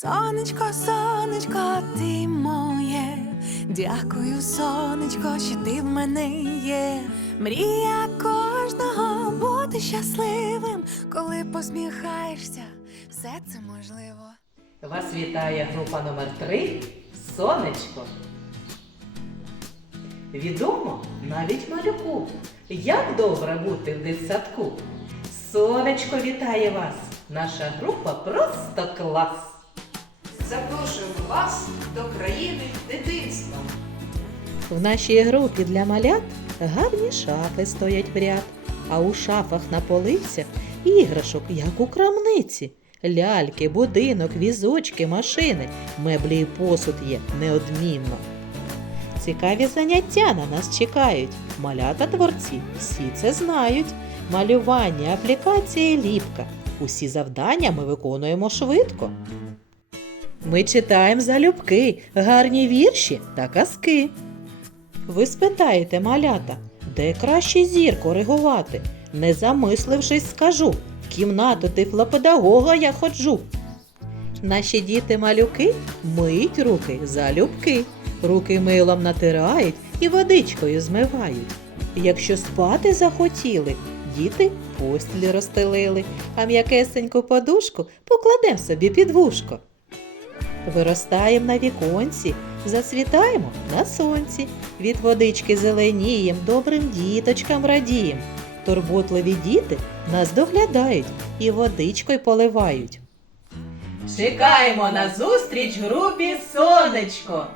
Сонечко, сонечко, ти моє. Дякую, сонечко, що ти в мене є. Мрія кожного бути щасливим, коли посміхаєшся, все це можливо. Вас вітає група номер 3 Сонечко. Відомо навіть малюку, як добре бути в дитсадку. Сонечко вітає вас! Наша група просто клас! Запрошуємо вас до країни дитинства. В нашій групі для малят гарні шафи стоять в ряд, а у шафах на полицях іграшок, як у крамниці. Ляльки, будинок, візочки, машини, меблі і посуд є неодмінно. Цікаві заняття на нас чекають. Малята творці всі це знають. Малювання, аплікація, ліпка. Усі завдання ми виконуємо швидко. Ми читаємо залюбки, гарні вірші та казки. Ви спитаєте, малята, де краще зір коригувати? Не замислившись, скажу, в кімнату тифлопедагога я ходжу. Наші діти-малюки миють руки залюбки, руки милом натирають і водичкою змивають. Якщо спати захотіли, діти постіль розстелили, а м'якесеньку подушку покладем собі під вушко. Виростаєм на віконці, зацвітаємо на сонці, від водички зеленієм, добрим діточкам радієм. Турботливі діти нас доглядають і водичкою поливають. Чекаємо на зустріч групі сонечко!